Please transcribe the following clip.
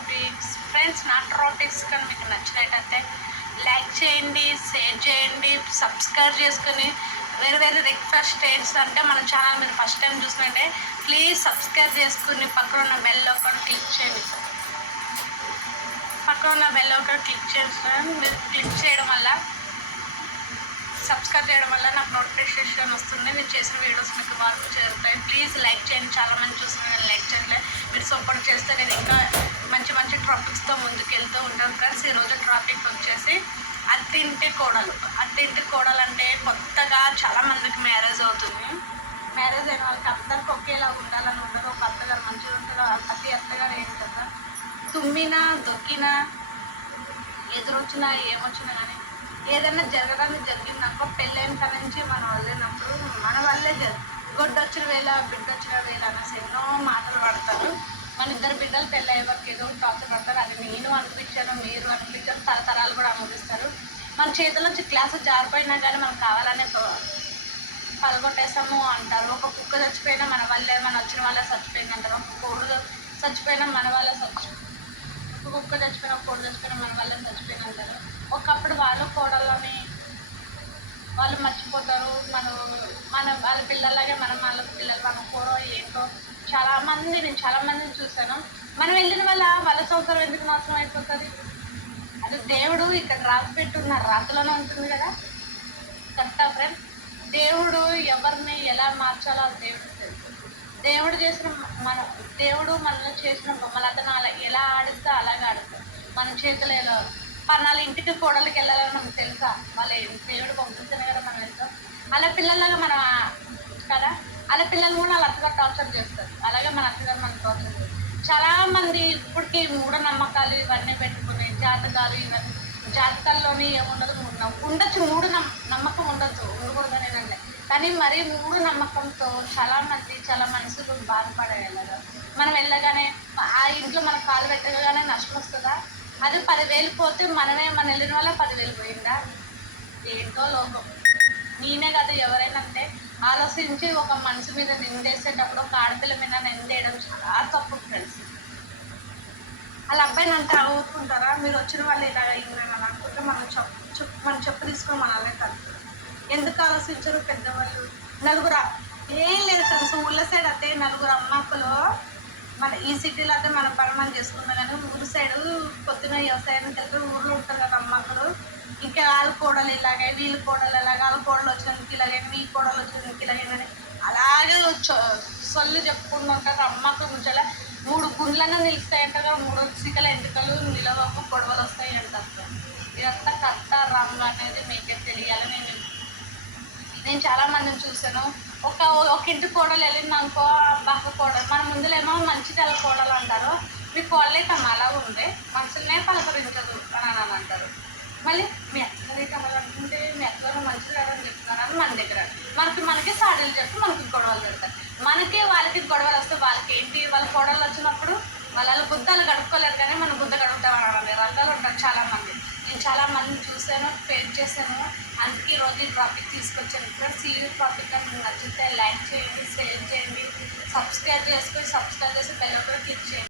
Topics friends నా topics కానీ మీకు నచ్చినట్టయితే లైక్ చేయండి షేర్ చేయండి సబ్స్క్రైబ్ చేసుకుని వేరే వేరే రిక్వెస్ట్ ఏంటి అంటే మన ఛానల్ మీరు ఫస్ట్ టైం చూసినట్టే ప్లీజ్ సబ్స్క్రైబ్ చేసుకుని పక్కన ఉన్న బెల్ ఒకటి క్లిక్ చేయండి. పక్కన ఉన్న బెల్ ఒకటి క్లిక్ చేస్తాను మీరు క్లిక్ చేయడం వల్ల సబ్స్క్రైబ్ చేయడం వల్ల నాకు నోటిఫికేషన్ వస్తుంది. నేను చేసిన వీడియోస్ మీకు మార్పు చేరుతాయి. ప్లీజ్ లైక్ చేయండి. చాలా మంది చూస్తున్నారు. లైక్ చేయండి మీరు సపోర్ట్ చేస్తే నేను ఇంకా మంచి మంచి టాపిక్స్తో ముందుకు వెళ్తూ ఉంటాను ఫ్రెండ్స్ ఈరోజు టాపిక్ వచ్చేసి అత్తింటి కోడలు. అత్తింటి కోడలు అంటే కొత్తగా చాలా మందికి మ్యారేజ్ అవుతుంది. మ్యారేజ్ అయిన వాళ్ళకి అందరికి ఒకేలా ఉండాలని ఉండదు. ఒక అత్తగారు మంచిగా ఉంటుందో అతి అత్తగారు ఏం కదా. తుమ్మినా దొక్కినా ఎదురొచ్చినా ఏమొచ్చినా కానీ ఏదైనా జరగడానికి జరిగిందనుకో పెళ్ళైన కాడ నుంచి మనం వదిలినప్పుడు మన వల్లే జరుగు గొడ్డొచ్చిన వేళ బిడ్డొచ్చిన వేళ అనేసి ఎన్నో మాటలు పడతారు. మన ఇద్దరు బిడ్డలు పెళ్ళయ్యే వరకు ఏదో టార్చర్ పడతారు. అది నేను అనిపించాను మీరు అనిపించారు తరతరాలు కూడా అనుభవిస్తారు మన చేతిలోంచి గ్లాసు జారిపోయినా కానీ మనకు కావాలనే పలగొట్టేస్తాము అంటారు. ఒక కుక్క చచ్చిపోయినా మన వల్లే మన వచ్చిన వాళ్ళే చచ్చిపోయింది అంటారు. ఒక కోడు చచ్చిపోయినా మన వాళ్ళే చచ్చి ఒక కుక్క చచ్చిపోయినా ఒక కోడు చచ్చిపోయినా మన వాళ్ళే చచ్చిపోయిన అంటారు. ఒకప్పుడు వాళ్ళు కోడళ్ళని వాళ్ళు మర్చిపోతారు. మనం మన వాళ్ళ పిల్లలాగే మనం వాళ్ళ పిల్లలు మన కూర ఏంటో చాలా మంది నేను చాలా మందిని చూశాను. మనం వెళ్ళిన వల్ల వాళ్ళ సంవత్సరం ఎందుకు నాశనం అయిపోతుంది? అది దేవుడు ఇక్కడ రాసి పెట్టున్న రాతలోనే ఉంటుంది కదా? కరెక్టా ఫ్రెండ్ దేవుడు ఎవరిని ఎలా మార్చాలో అది దేవుడు తెలుసు. దేవుడు చేసిన మన దేవుడు మనల్ని చేసిన బొమ్మలు అతను అలా ఎలా ఆడిస్తే అలాగే ఆడుతాం మన చేతులు ఎలా పన్నాళ్ళ ఇంటికి కోడలికి వెళ్ళాలని మనకు తెలుసా? వాళ్ళ దేవుడు పంపుతుంది అలా పిల్లలాగా మనం కదా? అలా పిల్లలు కూడా వాళ్ళ అత్తగారు టార్చర్ చేస్తారు. అలాగే మన అత్తగారు మనకు టార్చర్ చేస్తారు. చాలా మంది ఇప్పటికీ మూఢనమ్మకాలు ఇవన్నీ పెట్టుకుని జాతకాలు ఇవన్నీ జాతకాల్లోని ఏముండదు నమ్మ- ఉండొచ్చు మూడు నమ్ నమ్మకం ఉండొచ్చు ఉండకూడదని అంటే కానీ మరి మూడు నమ్మకంతో చాలా మంది చాలా మనసులు బాధపడేలాగా మనం వెళ్ళగానే ఆ ఇంట్లో మనం కాలు పెట్టగానే నష్టం వస్తుందా? అది పదివేలు పోతే మనమే మన వెళ్ళిన వల్ల పదివేలు పోయిందా? ఏంటో లోకం. నేనే కదా ఎవరైనా అంటే ఆలోచించి ఒక మనిషి మీద నిందేసేటప్పుడు ఒక ఆడపిల్ల మీద నిందేయడం చాలా తప్పు ఫ్రెండ్స్ వాళ్ళ అబ్బాయిని నన్ను ఊరుకుంటారా? మీరు వచ్చిన వాళ్ళు ఇలా అయిందని అనుకుంటే మనం చెప్పు చెప్పు మనం చెప్పు తీసుకొని మనల్ని కలుపుతారు ఎందుకు ఆలోచించరు పెద్దవాళ్ళు? నలుగురు ఏం లేదు ఫ్రెండ్స్ ఊళ్ళ సైడ్ అయితే నలుగురు అమ్మాకులు మన ఈ సిటీలో అయితే మన పని మనం చేసుకున్నాం కానీ ఊరు సైడ్ పొద్దున వ్యవసాయానికి వెళ్తే ఊర్లో ఉంటారు కదా అమ్మక్కలు ఇంకా వాళ్ళ కోడలు ఇలాగే వీళ్ళ కోడలు ఇలాగ వాళ్ళ కోడలు వచ్చినందుకు ఇలాగే మీ కోడలు వచ్చినందుకు ఇలాగేనని అలాగే సొల్లు చెప్పుకుంటాం కదా అమ్మకు నుంచోలే మూడు గుండ్లను నిలుస్తాయంటారు మూడు సికల ఎంటుకలు నిలవకు గొడవలు వస్తాయి అంటారు ఇదంతా కరెక్ట్ రంగు అనేది మీకే తెలియాలి. నేను నేను చాలా మందిని చూశాను. ఒక ఒక ఇంటి కోడలు వెళ్ళింది అనుకో బాగా కోడలు. మన ముందులేమో మంచి తెల్ల కోడలు అంటారు. మీ కోడలైతే అలా ఉంది. మనుషులనే పలకరించదు అని అని అంటారు. మళ్ళీ మీ అత్తగారైతే అలా అనుకుంటే మీ అత్తగారు మంచిది అని చెప్తున్నారు అని మన దగ్గర మనకి మనకి సాడీలు చెప్పి మనకి గొడవలు పెడతారు మనకి వాళ్ళకి గొడవలు వస్తే వాళ్ళకి ఏంటి వాళ్ళ కోడలు వచ్చినప్పుడు వాళ్ళ గుద్దలు గడుపుకోలేరు కానీ మనం గుద్ద గడుపుతామని రకాలు ఉంటారు చాలా మంది నేను చాలా మందిని చూశాను ఫేస్ చేశాను. అందుకే ఈరోజు ఈ టాపిక్ తీసుకొచ్చాను. ఫ్రెండ్స్ ఈ టాపిక్ మీకు నచ్చితే లైక్ చేయండి షేర్ చేయండి సబ్స్క్రైబ్ చేసుకొని సబ్స్క్రైబ్ చేసి బెల్ ఒకటి క్లిక్ చేయండి.